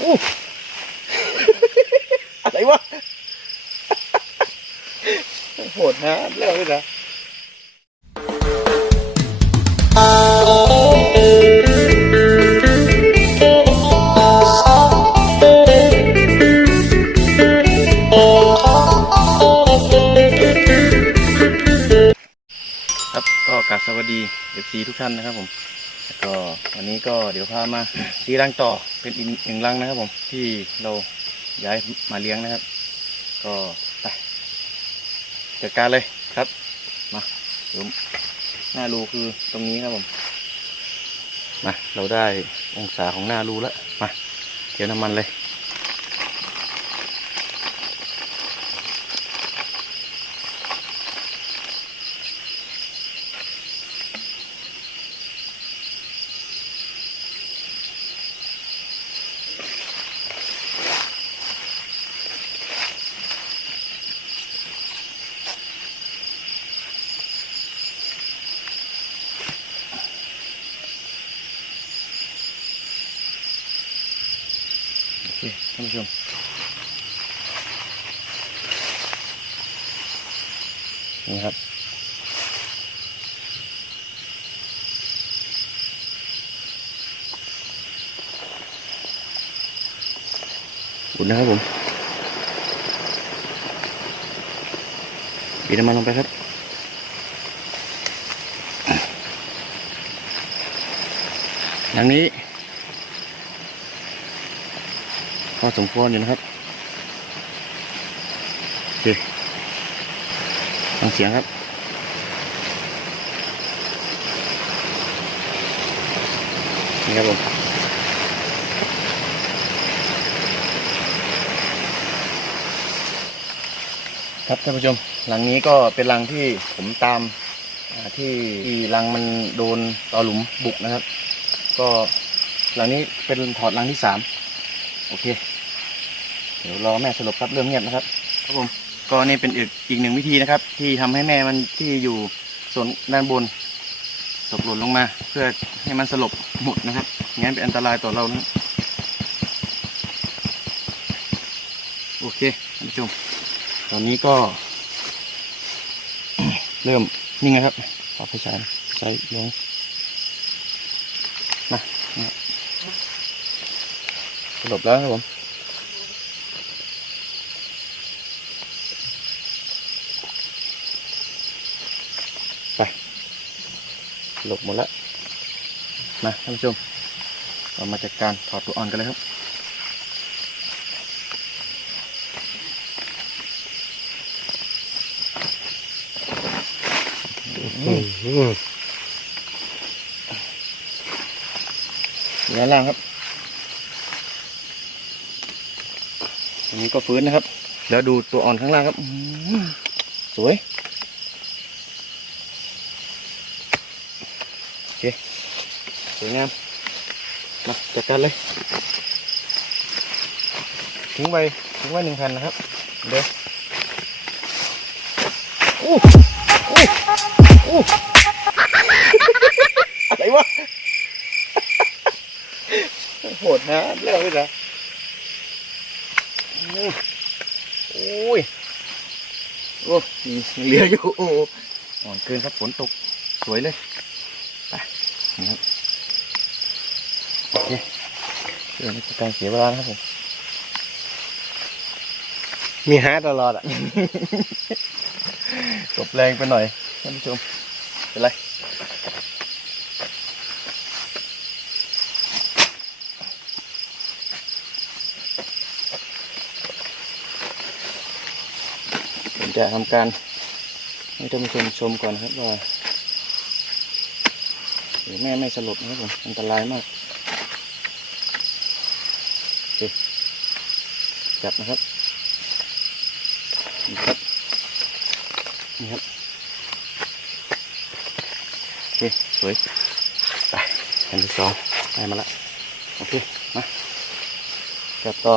อู้อะไรวะโหดนะเลิกเลยนะครับก็กราบสวัสดี FC ทุกท่านนะครับผม ก็วันนี้ก็เดี๋ยวพามาตีรังต่อเป็นอีกหนึ่งรังนะครับผมที่เราย้ายมาเลี้ยงนะครับ ก็ไปจัดการเลยครับมาเดี๋ยวหน้ารูคือตรงนี้ครับผมมาเราได้องศาของหน้ารูแล้วมาเดี๋ยวน้ำมันเลย ผู้ชมนี่ครับอุ่นนะครับผมบีน้ำมันลงไปครับอย่างนี้ พ อสมควรอยู่นะครับโอเคฟังเสียงครับนี่ครับผมครับท่านผู้ชมหลังนี้ก็เป็นหลังที่ผมตามที่ที่หลังมันโดนต่อหลุมบุกนะครับ ก็หลังนี้เป็นถอดหลังที่สามโอเค เดี๋ยวรอแม่สลบครับเริ่มเงียบนะครับ ครับผมก็นี่เป็นอีกอีกหนึ่งวิธีนะครับ ที่ทำให้แม่มันที่อยู่ส่วนด้านบนตกหล่นลงมา เพื่อให้มันสลบหมดนะครับงั้นเป็นอันตรายต่อเรานะครับโอเคท่านผู้ชมตอนนี้ก็ เริ่มนิ่งนะครับขอไฟฉายใช้ลงมานะครับสลบแล้วครับผม หลบหมดแล้วมาท่านผู้ชม เรามาจัดการถอดตัวอ่อนกันเลยครับอยู่ด้านล่างครับอันนี้ก็ฟื้นนะครับ แล้วดูตัวอ่อนข้างล่างครับ สวย โอ เคสวยงามมาจัดการเลยทิ้งไว้ทิ้งไว้หนึ่งพันนะครับเดี๋ยวอู้อู้อู้อะไรวะโหดนะเลิกเลยนะอู้โอ้ยโอ้ยเหลืออยู่โอ้อ่อนเกินครับฝนตก สวยเลย ไปนะครับ โอเคเรื่องนี้เป็นการเสียเวลานะครับผมมีฮาตลอดอะกบแรงไปหน่อยท่านผู้ชมเป็นไรผมจะทำการให้ท่านผู้ชมชมก่อนนะครับว่าเดี๋ยวแม่ไม่สลบนะครับผมอันตรายมากโอเค จับนะครับนี่ครับนี่ครับโอเคสวยไปแผ่นที่สองได้มาละโอเคมาจับต่อ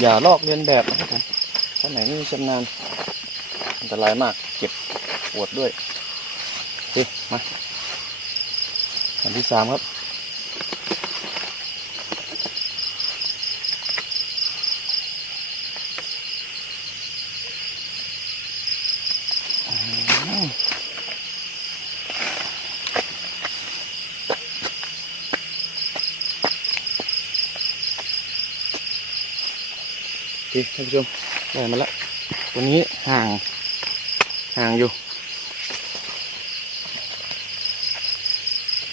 อย่าลอกเลียนแบบนะครับผมท่านไหนไม่มีชำนาญอันตรายมากเจ็บปวดด้วยโอเคมาแผ่นที่สามครับ เคท่านผู้ชมได้มาละตัวนี้ห่างห่างอยู่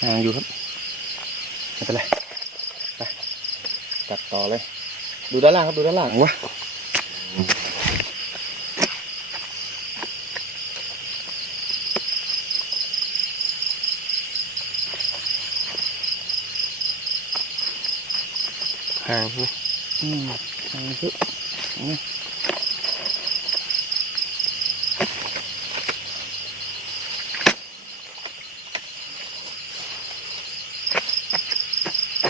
ห่างอยู่ครับไม่เป็นไรไปตัดต่อเลย ดูด้านล่างครับดูด้านล่างวะห่างนะอืมห่างคืออืม ม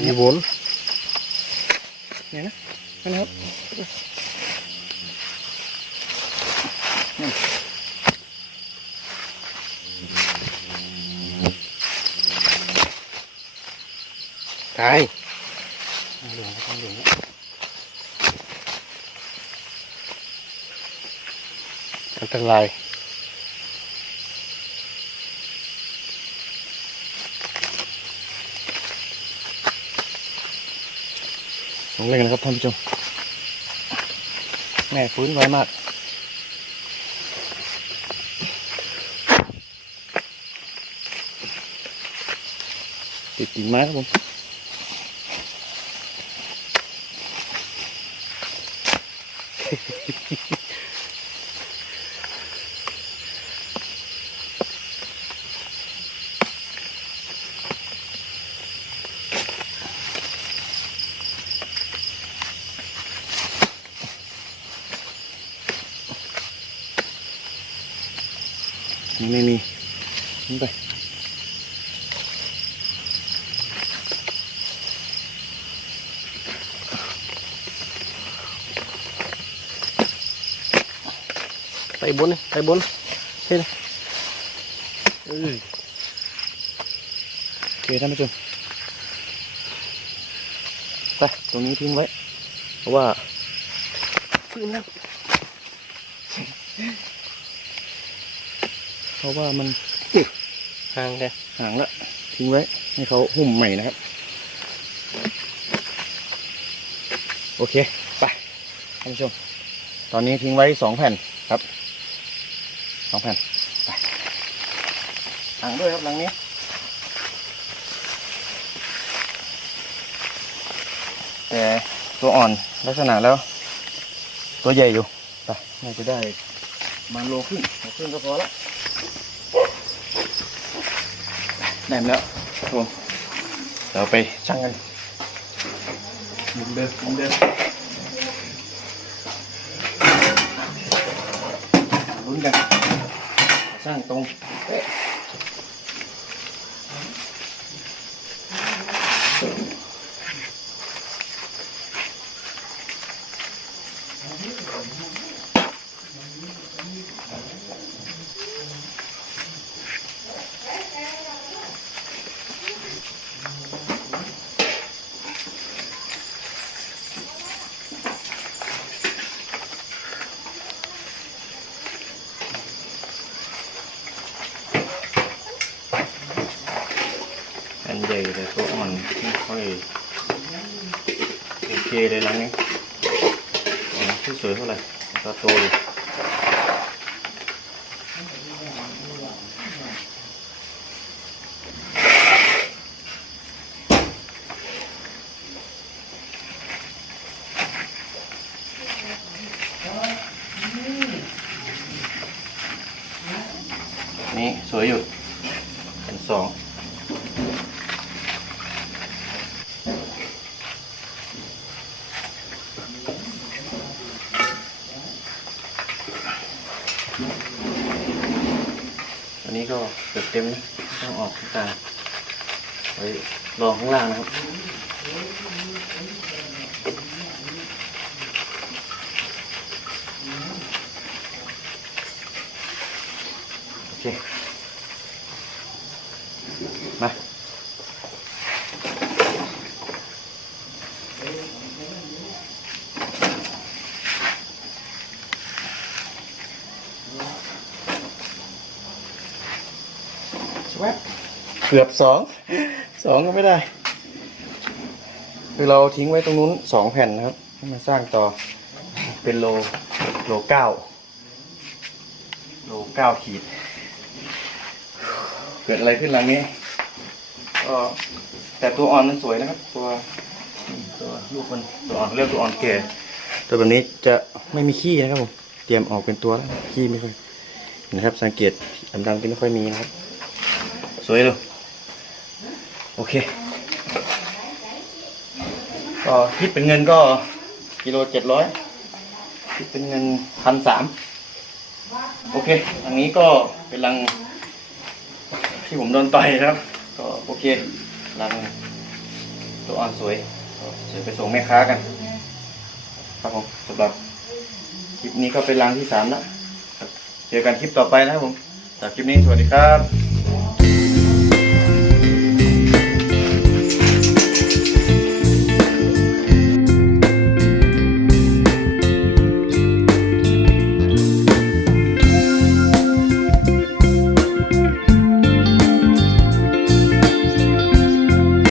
ีบนเนี่ยนะนั่นนะครับตาย เหลืองครับเหลืองครับ อันตรายสองเล่งนะครับท่านผู้ชม แม่ฟื้นไวมากติดกิ่งไม้ครับผมนี่ไม่มี นี่ไปไปบนนี่ไปบนเฮ้ยเออโอเคท่านผู้ชมไปตรงนี้ทิ้งไว้ เพราะว่าฟื้นแล้วเพราะว่ามัน ห่างเลยห่างละทิ้งไว้ ให้เขาหุ้มใหม่นะครับ โอเค ไปท่านผู้ชม ตอนนี้ทิ้งไว้สองแผ่นครับสองแผ่นไปหลังด้วยครับหลังนี้แต่ตัวอ่อนลักษณะแล้ว ตัวใหญ่อยู่ ไปน่าจะได้มาโลครึ่งโลครึ่งก็พอละ ได้มาแล้วครับผมเราไปช่างกันเหมุนเดิมเหมุนเดิมลุ้นกันช่างตรงเป๊ะ อันใหญ่แต่ตัวอ่อนไม่ค่อยโอเคเลยลังนี้อ่อนที่สวยเท่าไหร่ตาโตอยู่นี่สวยอยู่เป็นสอง อันนี้ก็ เต็มต้องออกตางกลาไว้รองข้างล่างนะครับ โอเค มา สวบ เกือบสองสองก็ไม่ได้ คือเราทิ้งไว้ตรงนู้นสองแผ่นนะครับให้มาสร้างต่อเป็นโลโลเก้าโลเก้าขีด เกิดอะไรขึ้นหลังนี้ก็แต่ตัวอ่อนมันสวยนะครับ ตัวตัวลูกมันตัวอ่อนเรียกตัวอ่อนแก่ตัวแบบนี้จะไม่มีขี้นะครับผมเตรียมออกเป็นตัวแล้วขี้ไม่ค่อยนะครับ สังเกตดำๆก็ไม่ค่อยมีนะครับ สวยเลย โอเค ก็คิดเป็นเงินก็กิโลเจ็ดร้อยคิดเป็นเงินพันสามโอเค อันนี้ก็เป็นรังที่ผมโดนต่อยนะครับ ก็โอเครังตัวอ่อนสวยเดี๋ยวไปส่งแม่ค้ากัน ครับผมสำหรับคลิปนี้ก็เป็นรังที่สามแล้วเจอกันคลิปต่อไปนะครับผมจากคลิปนี้สวัสดีครับ